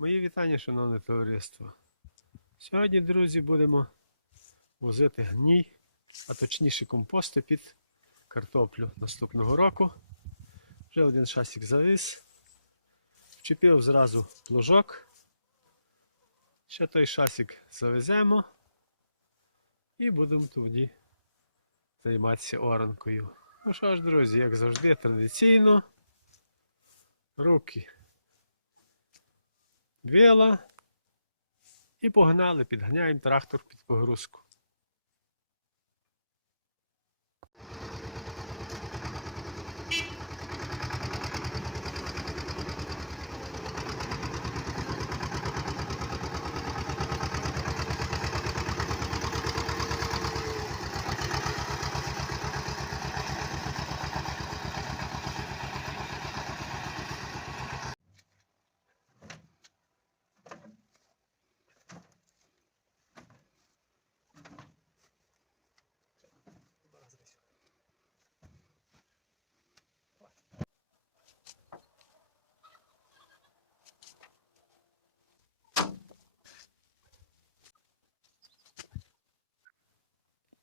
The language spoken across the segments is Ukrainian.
Мої вітання, шановне товариство. Сьогодні, друзі, будемо возити гній, а точніше компости під картоплю наступного року. Вже один шасик завіз. Вчепив зразу плужок. Ще той шасик завеземо. І будемо тоді займатися оранкою. Ну що ж, друзі, як завжди, традиційно. Руки вила і погнали, підганяємо трактор під погрузку.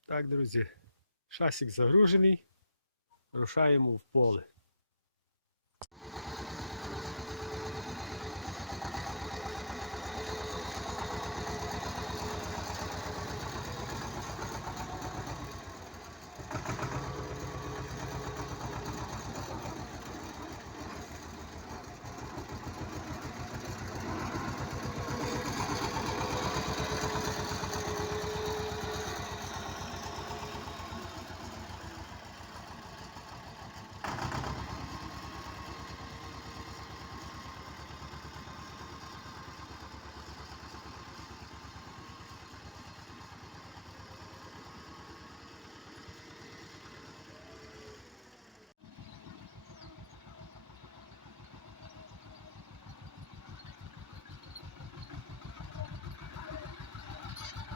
Так, друзі, шасик загружений. Рушаємо в поле.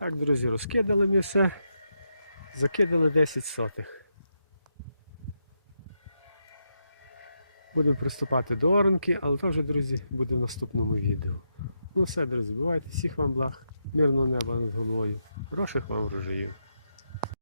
Так, друзі, розкидали ми все. Закидали 10 сотих. Будемо приступати до оранки, але то вже, друзі, буде в наступному відео. Ну все, друзі, бувайте, всіх вам благ, мирного неба над головою, хороших вам врожаїв.